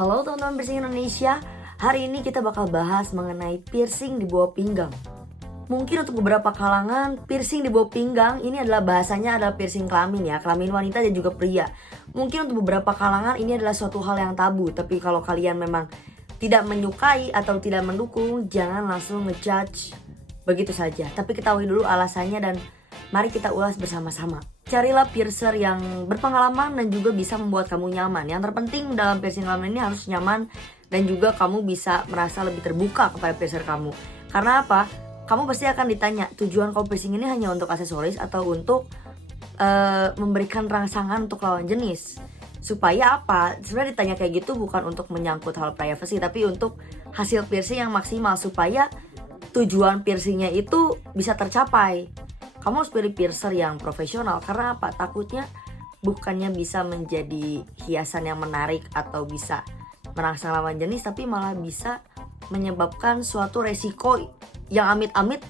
Halo teman-teman piercing Indonesia. Hari ini kita bakal bahas mengenai piercing di bawah pinggang. Mungkin untuk beberapa kalangan, piercing di bawah pinggang ini adalah bahasanya adalah piercing kelamin ya, kelamin wanita dan juga pria. Mungkin untuk beberapa kalangan ini adalah suatu hal yang tabu, tapi kalau kalian memang tidak menyukai atau tidak mendukung, jangan langsung ngejudge begitu saja. Tapi ketahui dulu alasannya dan mari kita ulas bersama-sama. Carilah piercer yang berpengalaman dan juga bisa membuat kamu nyaman. Yang terpenting dalam piercing kelamin ini harus nyaman dan juga kamu bisa merasa lebih terbuka kepada piercer kamu. Karena apa? Kamu pasti akan ditanya, tujuan kamu piercing ini hanya untuk aksesoris atau untuk memberikan rangsangan untuk lawan jenis. Supaya apa? Sebenarnya ditanya kayak gitu bukan untuk menyangkut hal privacy, tapi untuk hasil piercing yang maksimal supaya tujuan piercingnya itu bisa tercapai. Kamu harus pilih piercer yang profesional. Karena apa? Takutnya bukannya bisa menjadi hiasan yang menarik atau bisa merangsang lawan jenis, tapi malah bisa menyebabkan suatu resiko yang amit-amit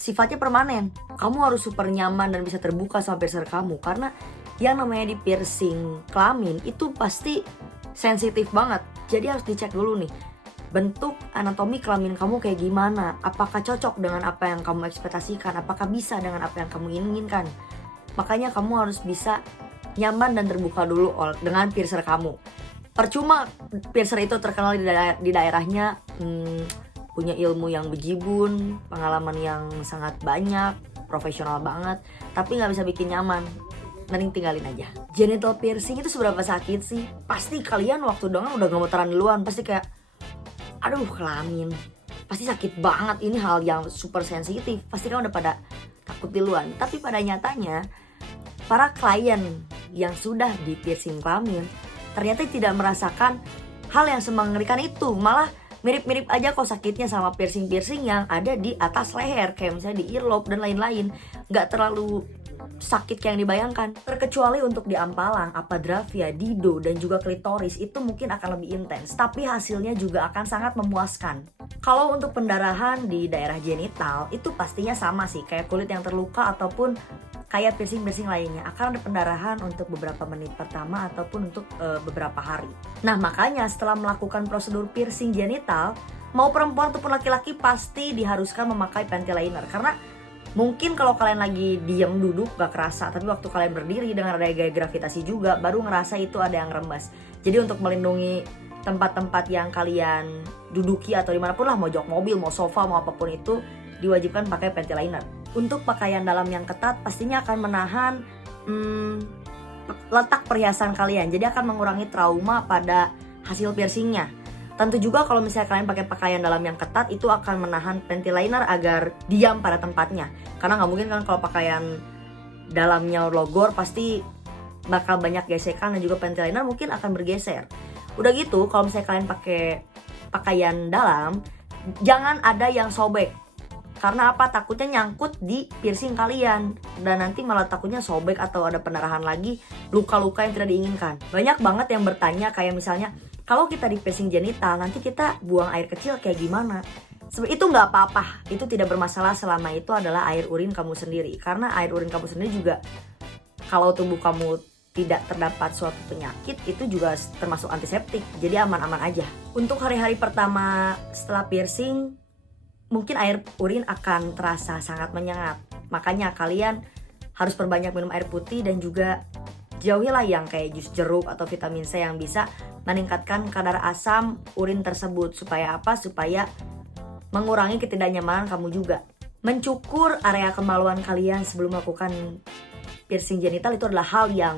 sifatnya permanen. Kamu harus super nyaman dan bisa terbuka sama piercer kamu. Karena yang namanya di piercing kelamin itu pasti sensitif banget. Jadi harus dicek dulu nih, bentuk anatomi kelamin kamu kayak gimana, apakah cocok dengan apa yang kamu ekspektasikan, apakah bisa dengan apa yang kamu inginkan. Makanya kamu harus bisa nyaman dan terbuka dulu dengan piercer kamu. Percuma piercer itu terkenal di daerahnya, punya ilmu yang bejibun, pengalaman yang sangat banyak, profesional banget, tapi gak bisa bikin nyaman. Mending tinggalin aja. Genital piercing itu seberapa sakit sih? Pasti kalian waktu dengar udah gemeteran duluan, pasti kayak aduh kelamin, pasti sakit banget, ini hal yang super sensitif, pasti kan udah pada takut duluan. Tapi pada nyatanya para klien yang sudah di piercing kelamin ternyata tidak merasakan hal yang semengerikan itu, malah mirip-mirip aja kok sakitnya sama piercing-piercing yang ada di atas leher, kayak misalnya di earlobe dan lain-lain. Gak terlalu sakit kayak yang dibayangkan. Terkecuali untuk di ampalang, apadravia, dido, dan juga klitoris itu mungkin akan lebih intens, tapi hasilnya juga akan sangat memuaskan. Kalau untuk pendarahan di daerah genital itu pastinya sama sih, kayak kulit yang terluka ataupun kayak piercing-piercing lainnya, akan ada pendarahan untuk beberapa menit pertama ataupun untuk beberapa hari. Nah makanya setelah melakukan prosedur piercing genital, mau perempuan ataupun laki-laki pasti diharuskan memakai panty liner. Karena mungkin kalau kalian lagi diem duduk gak kerasa, tapi waktu kalian berdiri dengan ada gaya gravitasi juga baru ngerasa itu ada yang rembas. Jadi untuk melindungi tempat-tempat yang kalian duduki atau dimanapun lah, mau jok mobil, mau sofa, mau apapun itu, diwajibkan pakai panty liner. Untuk pakaian dalam yang ketat pastinya akan menahan letak perhiasan kalian, jadi akan mengurangi trauma pada hasil piercingnya. Tentu juga kalau misalnya kalian pakai pakaian dalam yang ketat, itu akan menahan panty liner agar diam pada tempatnya. Karena nggak mungkin kan kalau pakaian dalamnya logor, pasti bakal banyak gesekan dan juga panty liner mungkin akan bergeser. Udah gitu, kalau misalnya kalian pakai pakaian dalam, jangan ada yang sobek. Karena apa? Takutnya nyangkut di piercing kalian dan nanti malah takutnya sobek atau ada pendarahan lagi, luka-luka yang tidak diinginkan. Banyak banget yang bertanya kayak misalnya, kalau kita di piercing genital nanti kita buang air kecil kayak gimana? Itu nggak apa-apa, itu tidak bermasalah selama itu adalah air urin kamu sendiri. Karena air urin kamu sendiri juga, kalau tubuh kamu tidak terdapat suatu penyakit, itu juga termasuk antiseptik, jadi aman-aman aja. Untuk hari-hari pertama setelah piercing, mungkin air urin akan terasa sangat menyengat. Makanya kalian harus perbanyak minum air putih dan juga jauhilah yang kayak jus jeruk atau vitamin C yang bisa meningkatkan kadar asam urin tersebut. Supaya apa? Supaya mengurangi ketidaknyamanan kamu juga. Mencukur area kemaluan kalian sebelum melakukan piercing genital itu adalah hal yang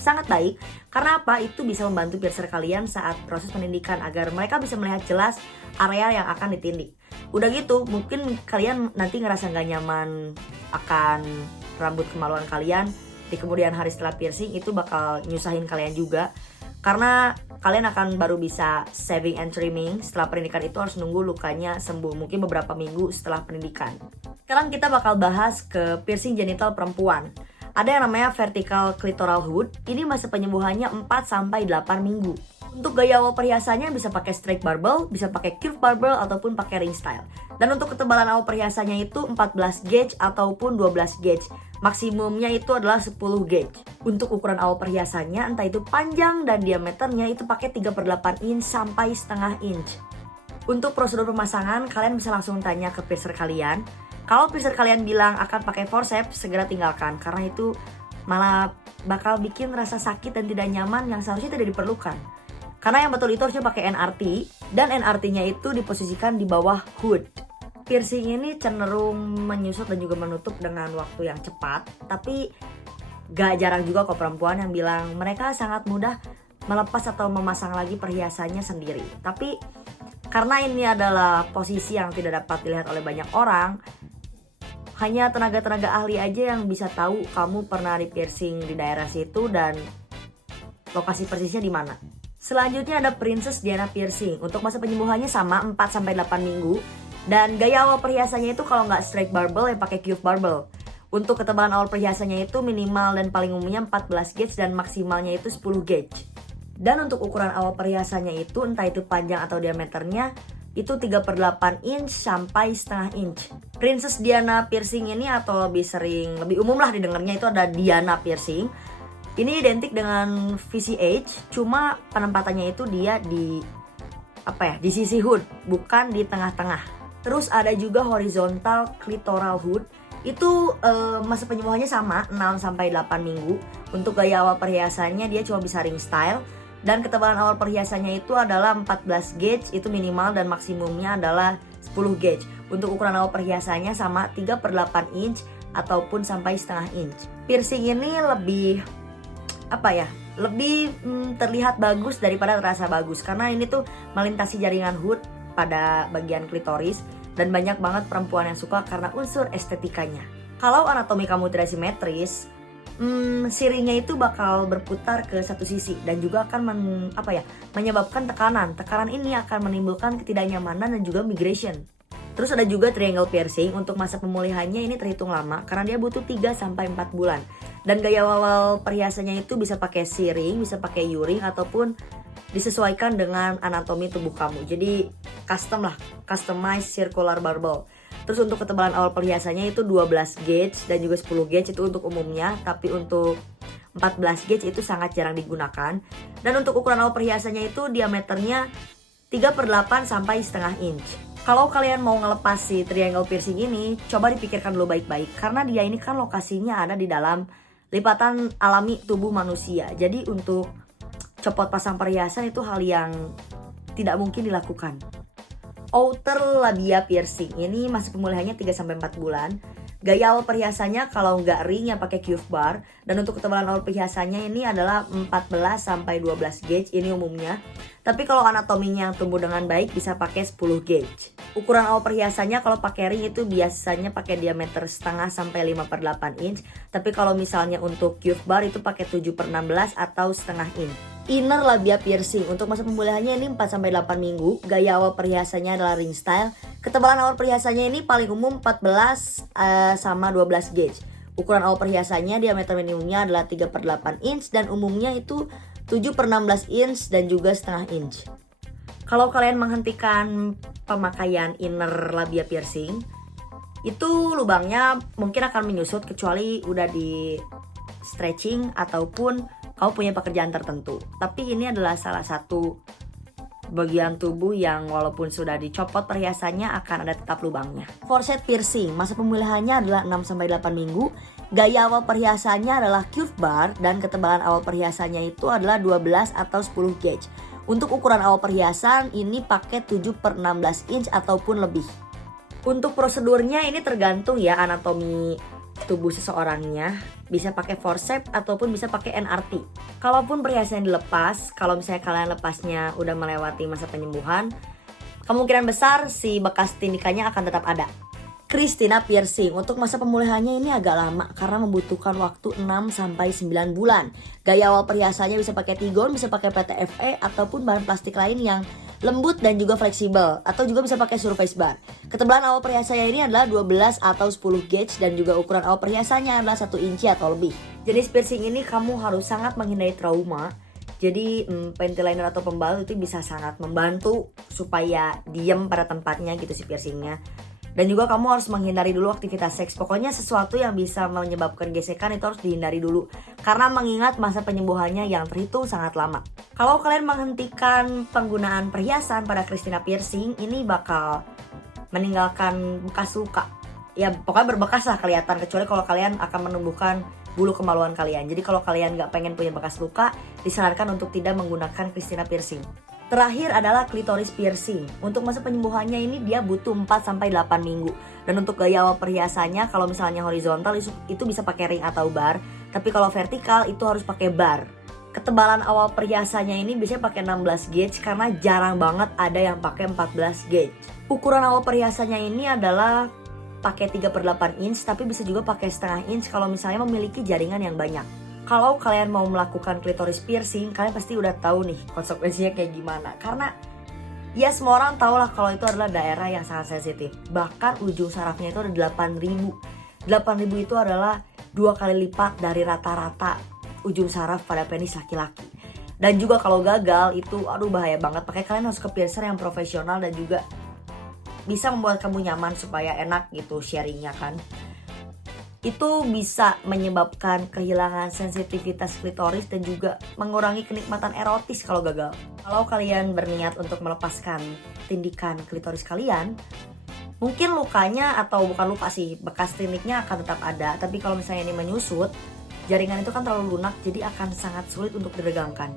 sangat baik. Karena apa? Itu bisa membantu piercer kalian saat proses penindikan agar mereka bisa melihat jelas area yang akan ditindik. Udah gitu, mungkin kalian nanti ngerasa gak nyaman akan rambut kemaluan kalian di kemudian hari setelah piercing, itu bakal nyusahin kalian juga. Karena kalian akan baru bisa shaving and trimming setelah pendidikan, itu harus nunggu lukanya sembuh, mungkin beberapa minggu setelah pendidikan. Sekarang kita bakal bahas ke piercing genital perempuan. Ada yang namanya vertical clitoral hood. Ini masa penyembuhannya 4-8 minggu. Untuk gaya awal perhiasannya bisa pakai straight barbell, bisa pakai curve barbell ataupun pakai ring style. Dan untuk ketebalan awal perhiasannya itu 14 gauge ataupun 12 gauge. Maksimumnya itu adalah 10 gauge. Untuk ukuran awal perhiasannya, entah itu panjang dan diameternya itu pakai 3/8 inch sampai setengah inch. Untuk prosedur pemasangan, kalian bisa langsung tanya ke piercer kalian. Kalau piercer kalian bilang akan pakai forceps, segera tinggalkan. Karena itu malah bakal bikin rasa sakit dan tidak nyaman yang seharusnya tidak diperlukan. Karena yang betul itu harusnya pakai NRT, dan NRT-nya itu diposisikan di bawah hood. Piercing ini cenderung menyusut dan juga menutup dengan waktu yang cepat, tapi gak jarang juga kok perempuan yang bilang mereka sangat mudah melepas atau memasang lagi perhiasannya sendiri. Tapi karena ini adalah posisi yang tidak dapat dilihat oleh banyak orang, hanya tenaga-tenaga ahli aja yang bisa tahu kamu pernah di piercing di daerah situ dan lokasi persisnya di mana. Selanjutnya ada Princess Diana Piercing. Untuk masa penyembuhannya sama 4-8 minggu. Dan gaya awal perhiasannya itu kalau nggak straight barbel ya pakai cube barbel. Untuk ketebalan awal perhiasannya itu minimal dan paling umumnya 14 gauge dan maksimalnya itu 10 gauge. Dan untuk ukuran awal perhiasannya itu entah itu panjang atau diameternya itu 3/8 inch sampai setengah inch. Princess Diana Piercing ini atau lebih umum lah didengarnya itu ada Diana Piercing. Ini identik dengan VCH, cuma penempatannya itu dia di sisi hood, bukan di tengah-tengah. Terus ada juga horizontal clitoral hood. Itu masa penyembuhannya sama 6-8 minggu. Untuk gaya awal perhiasannya dia cuma bisa ring style. Dan ketebalan awal perhiasannya itu adalah 14 gauge, itu minimal dan maksimumnya adalah 10 gauge. Untuk ukuran awal perhiasannya sama 3/8 inch ataupun sampai setengah inch. Piercing ini lebih terlihat bagus daripada terasa bagus. Karena ini tuh melintasi jaringan hood pada bagian klitoris. Dan banyak banget perempuan yang suka karena unsur estetikanya. Kalau anatomi kamu tidak simetris, sirinya itu bakal berputar ke satu sisi dan juga akan menyebabkan tekanan. Tekanan ini akan menimbulkan ketidaknyamanan dan juga migration. Terus ada juga triangle piercing. Untuk masa pemulihannya ini terhitung lama karena dia butuh 3-4 bulan. Dan gaya awal perhiasannya itu bisa pakai C-ring, bisa pakai U-ring ataupun disesuaikan dengan anatomi tubuh kamu. Jadi customized circular barbel. Terus untuk ketebalan awal perhiasannya itu 12 gauge dan juga 10 gauge itu untuk umumnya, tapi untuk 14 gauge itu sangat jarang digunakan. Dan untuk ukuran awal perhiasannya itu diameternya 3/8 sampai setengah inch. Kalau kalian mau ngelepas si triangle piercing ini, coba dipikirkan dulu baik-baik karena dia ini kan lokasinya ada di dalam lipatan alami tubuh manusia. Jadi untuk copot pasang perhiasan itu hal yang tidak mungkin dilakukan. Outer labia piercing ini masih pemulihannya 3-4 bulan. Gaya awal perhiasannya kalau nggak ring ya pakai cube bar. Dan untuk ketebalan awal perhiasannya ini adalah 14-12 gauge ini umumnya. Tapi kalau anatominya yang tumbuh dengan baik bisa pakai 10 gauge. Ukuran awal perhiasannya kalau pakai ring itu biasanya pakai diameter setengah sampai 5/8 inch. Tapi kalau misalnya untuk cube bar itu pakai 7/16 atau setengah inch. Inner labia piercing. Untuk masa pemulihannya ini 4-8 minggu. Gaya awal perhiasannya adalah ring style. Ketebalan awal perhiasannya ini paling umum 14 sama 12 gauge. Ukuran awal perhiasannya diameter minimumnya adalah 3/8 inch dan umumnya itu 7/16 inch dan juga setengah inch. Kalau kalian menghentikan pemakaian inner labia piercing, itu lubangnya mungkin akan menyusut kecuali udah di stretching ataupun kamu punya pekerjaan tertentu. Tapi ini adalah salah satu bagian tubuh yang walaupun sudah dicopot perhiasannya akan ada tetap lubangnya. Forceps piercing, masa pemulihannya adalah 6-8 minggu. Gaya awal perhiasannya adalah cube bar dan ketebalan awal perhiasannya itu adalah 12 atau 10 gauge. Untuk ukuran awal perhiasan ini pakai 7/16 inch ataupun lebih. Untuk prosedurnya ini tergantung ya anatomi tubuh seseorangnya, bisa pakai forceps ataupun bisa pakai NRT. Kalaupun perhiasan dilepas, kalau misalnya kalian lepasnya udah melewati masa penyembuhan, kemungkinan besar si bekas tindikannya akan tetap ada. Christina Piercing, untuk masa pemulihannya ini agak lama karena membutuhkan waktu 6-9 bulan. Gaya awal perhiasannya bisa pakai Tigon, bisa pakai PTFE ataupun bahan plastik lain yang lembut dan juga fleksibel, atau juga bisa pakai surface bar. Ketebalan awal perhiasannya ini adalah 12 atau 10 gauge dan juga ukuran awal perhiasannya adalah 1 inci atau lebih. Jenis piercing ini kamu harus sangat menghindari trauma. Jadi panty liner atau pembalut itu bisa sangat membantu supaya diem pada tempatnya gitu si piercingnya. Dan juga kamu harus menghindari dulu aktivitas seks. Pokoknya sesuatu yang bisa menyebabkan gesekan itu harus dihindari dulu. Karena mengingat masa penyembuhannya yang terhitung sangat lama. Kalau kalian menghentikan penggunaan perhiasan pada Christina piercing, ini bakal meninggalkan bekas luka. Ya pokoknya berbekas lah kelihatan, kecuali kalau kalian akan menumbuhkan bulu kemaluan kalian. Jadi kalau kalian gak pengen punya bekas luka, disarankan untuk tidak menggunakan Christina piercing. Terakhir adalah klitoris piercing. Untuk masa penyembuhannya ini dia butuh 4-8 minggu. Dan untuk gaya awal perhiasannya, kalau misalnya horizontal itu bisa pakai ring atau bar. Tapi kalau vertikal itu harus pakai bar. Ketebalan awal perhiasannya ini biasanya pakai 16 gauge karena jarang banget ada yang pakai 14 gauge. Ukuran awal perhiasannya ini adalah pakai 3/8 inch, tapi bisa juga pakai setengah inch kalau misalnya memiliki jaringan yang banyak. Kalau kalian mau melakukan klitoris piercing, kalian pasti udah tahu nih konsekuensinya kayak gimana. Karena ya semua orang tahu lah kalau itu adalah daerah yang sangat sensitif. Bahkan ujung sarafnya itu ada 8.000. 8.000 itu adalah 2 kali lipat dari rata-rata ujung saraf pada penis laki-laki. Dan juga kalau gagal itu aduh bahaya banget. Makanya kalian harus ke piercer yang profesional dan juga bisa membuat kamu nyaman supaya enak gitu sharingnya kan. Itu bisa menyebabkan kehilangan sensitivitas klitoris dan juga mengurangi kenikmatan erotis kalau gagal. Kalau kalian berniat untuk melepaskan tindikan klitoris kalian, mungkin lukanya atau bukan luka sih, bekas tinniknya akan tetap ada. Tapi kalau misalnya ini menyusut, jaringan itu kan terlalu lunak jadi akan sangat sulit untuk diregangkan.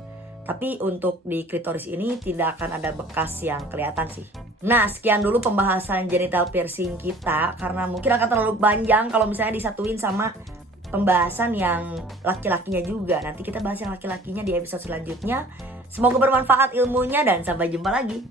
Tapi untuk di klitoris ini tidak akan ada bekas yang kelihatan sih. Nah, sekian dulu pembahasan genital piercing kita karena mungkin akan terlalu panjang kalau misalnya disatuin sama pembahasan yang laki-lakinya juga. Nanti kita bahas yang laki-lakinya di episode selanjutnya. Semoga bermanfaat ilmunya dan sampai jumpa lagi.